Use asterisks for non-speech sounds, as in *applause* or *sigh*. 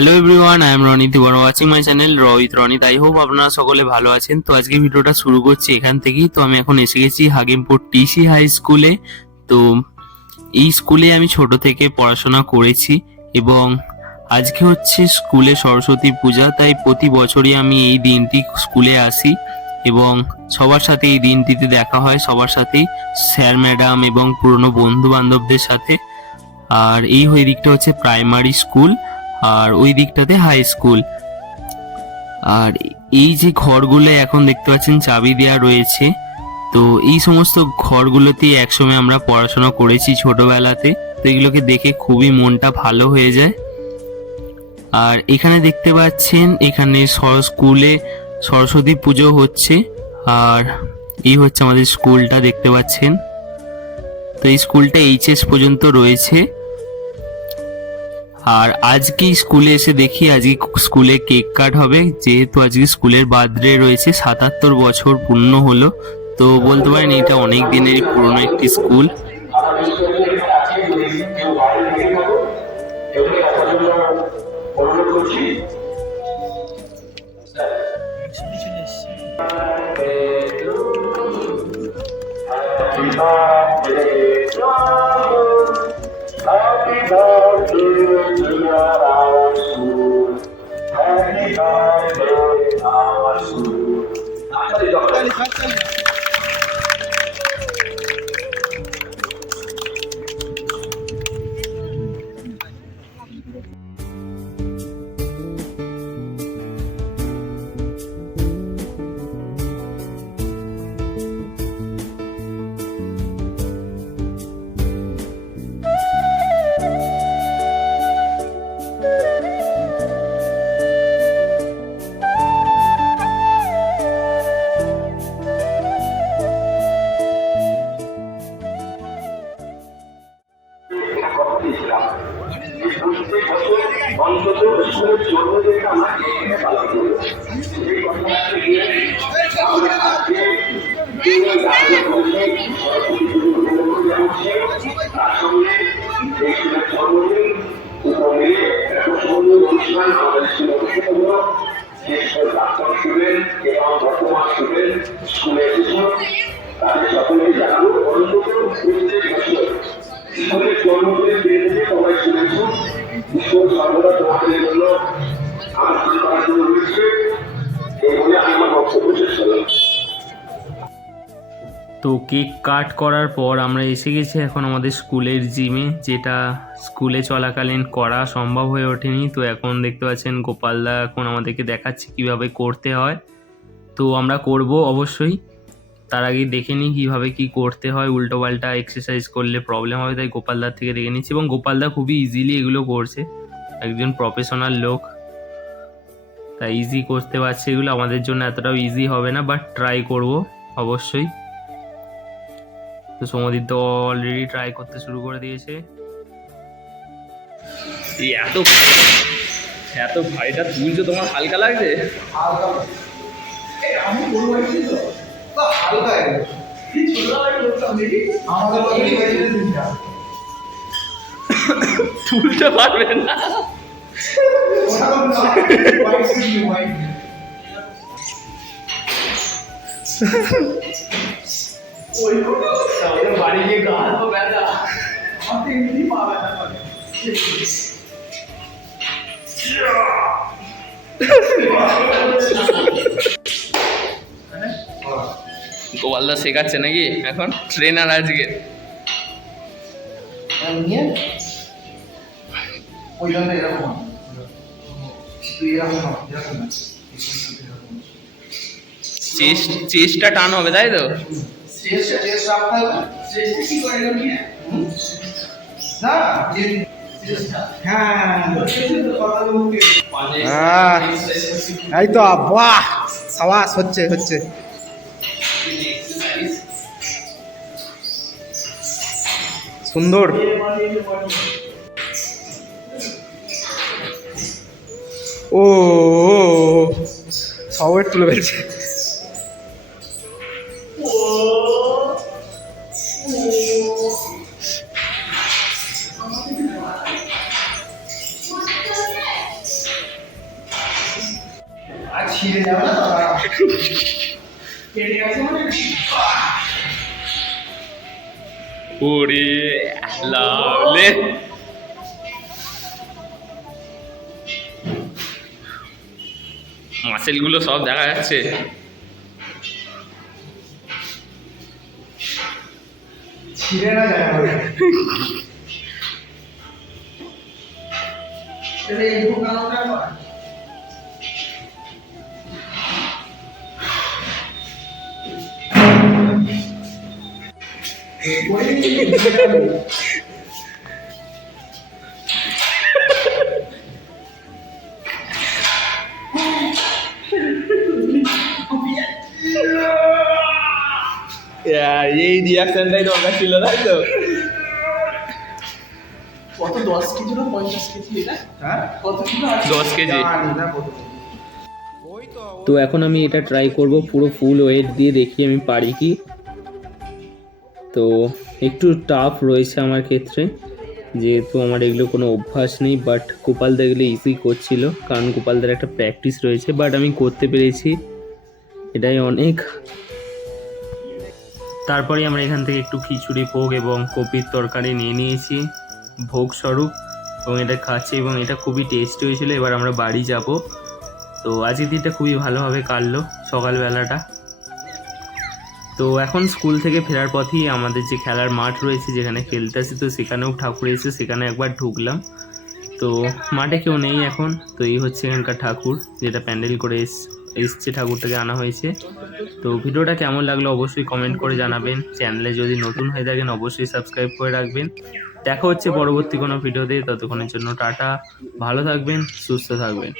Hello everyone I am Ronit you are watching my channel Rohit Ronit I hope আপনারা সকলে ভালো আছেন। তো আজকে ভিডিওটা শুরু করছি এখান থেকেই। তো আমি এখন এসে গেছি হাগিমপুর টিসি হাই স্কুলে তো এই স্কুলে আমি ছোট থেকে পড়াশোনা করেছি এবং আজকে হচ্ছে স্কুলে সরস্বতী পূজা। তাই প্রতি বছরই আমি এই দিনটি স্কুলে আসি এবং সবার সাথে এই দিনটিতে দেখা হয়। সবার সাথেই স্যার ম্যাডাম এবং পুরনো বন্ধু বান্ধবদের সাথে। আর এই ওই দিকটা হচ্ছে প্রাইমারি স্কুল আর ওই দিকটাতে হাই স্কুল আর এই যে ঘরগুলো এখন দেখতে পাচ্ছেন চাবি দেওয়া রয়েছে। তো এই সমস্ত ঘরগুলোতেই একসময় আমরা পড়াশোনা করেছি ছোটবেলাতে। তো এগুলোকে দেখে খুবই মনটা ভালো হয়ে যায়। আর এখানে দেখতে পাচ্ছেন, এখানে স্কুলে সরস্বতী পুজো হচ্ছে। আর এই হচ্ছে আমাদের স্কুলটা দেখতে পাচ্ছেন। তো এই স্কুলটা এইচএস পর্যন্ত রয়েছে। আর আজকে স্কুলে এসে দেখি আজকে স্কুলে কেক কাট হবে। যেহেতু আজকে স্কুলের বার্থডে রয়েছে, সাতাত্তর বছর পূর্ণ হলো। তো বলতে পারেন, এটা অনেক দিনেরই পুরনো একটি স্কুল। Happy আমার সুন্দর আপনাদের যে বছর অন্তত স্কুলের জন্মদিনটা আমরা পালন করব সেই কথাটা গিয়ে আমরা আজকে তার সঙ্গে এই স্কুলের জন্মদিন উপর মিলে সুন্দর অনুষ্ঠান আমাদের স্কুলে অনুষ্ঠিত হলো ডাক্তার স্টুডেন্ট এবং বর্তমান স্টুডেন্ট স্কুলে এসেছিল তাদের সকলকে জানাব অন্তত তো কেক কাট করার পর আমরা এসে গেছি এখন আমাদের স্কুলের জিমে যেটা স্কুলে চলাকালীন করা সম্ভব হয়ে ওঠেনি। তো এখন দেখতে পাচ্ছেন গোপালদা এখন আমাদেরকে দেখাচ্ছে কীভাবে করতে হয়। তো আমরা করব অবশ্যই। তার আগে দেখে নিই কীভাবে কী করতে হয়। উল্টো পাল্টা এক্সারসাইজ করলে প্রবলেম হবে, তাই গোপালদার থেকে দেখে নিচ্ছি এবং গোপালদা খুবই ইজিলি এগুলো করছে। একজন প্রফেশনাল লোক, তাই ইজি করতে পারছে এগুলো। আমাদের জন্য এতটাও ইজি হবে না বাট ট্রাই করব অবশ্যই। তো সমদিত তো অলরেডি ট্রাই করতে শুরু করে দিয়েছে। এত এত ভারীটা তুলছো, তোমার হালকা লাগছে? তুলতে পারবে না বাড়ি গিয়ে গা হাত পা ব্যথা গোপালদা শেখাচ্ছে নাকি এখন ট্রেনার আজকে নিয়ে ওই জন্য এরকম তুই এরকম না, এরকম না। চেস্ট চেস্টটা টান হবে তাই তো চেষ্টা চেষ্টা রাখতে হবে চেষ্টা কি করে এরকম নিয়ে হুম? না যে- হ্যাঁ এই তো, বাহ, সাবাস, হচ্ছে হচ্ছে। সুন্দর। ও সবের তুলে ফেলছে। ছিঁড়ে যাবে না কেটে গেছে মানে? ওরে লাভলে মাসেলগুলো সব দেখা যাচ্ছে। ছিঁড়ে *laughs* এই রিয়াকশনটাই দরকার ছিল তাই তো? কত দশ কেজি না পঞ্চাশ কেজি এটা? হ্যাঁ? কত কিলো দশ কেজি। তো এখন আমি এটা ট্রাই করব পুরো ফুল ওয়েট দিয়ে দেখি আমি পারি কি? তো একটু টাফ রয়েছে আমার ক্ষেত্রে। যেহেতু আমার এগুলো কোনো অভ্যাস নেই বাট গোপাল দেখলে ইজি করছিল, কারণ গোপালদের একটা প্র্যাকটিস রয়েছে বাট আমি করতে পেরেছি। এটাই অনেক। তারপরে আমরা এখান থেকে একটু খিচুড়ি, ভোগ এবং কপির তরকারি নিয়ে নিয়েছি। ভোগ স্বরূপ, এবং এটা খাচ্ছি, এবং এটা খুবই টেস্টি হয়েছিল, এবার আমরা বাড়ি যাব। তো আজকের দিনটা খুবই ভালোভাবে কাটলো, সকালবেলাটা। তো এখন স্কুল থেকে ফেরার পথেই আমাদের যে খেলার মাঠ রয়েছে যেখানে খেলতে আসি তো সেখানেও ঠাকুর এসে সেখানে একবার ঢুকলাম। তো মাঠে কেউ নেই এখন, তো এই হচ্ছে এখানকার ঠাকুর, যেটা প্যান্ডেল করে এস, এসছে ঠাকুরটাকে আনা হয়েছে। তো ভিডিওটা কেমন লাগল অবশ্যই কমেন্ট করে জানাবেন। চ্যানেলে যদি নতুন হয়ে থাকেন, অবশ্যই সাবস্ক্রাইব করে রাখবেন। দেখা হচ্ছে পরবর্তী কোনো ভিডিওতে, ততক্ষণের জন্য টাটা। ভালো থাকবেন, সুস্থ থাকবেন।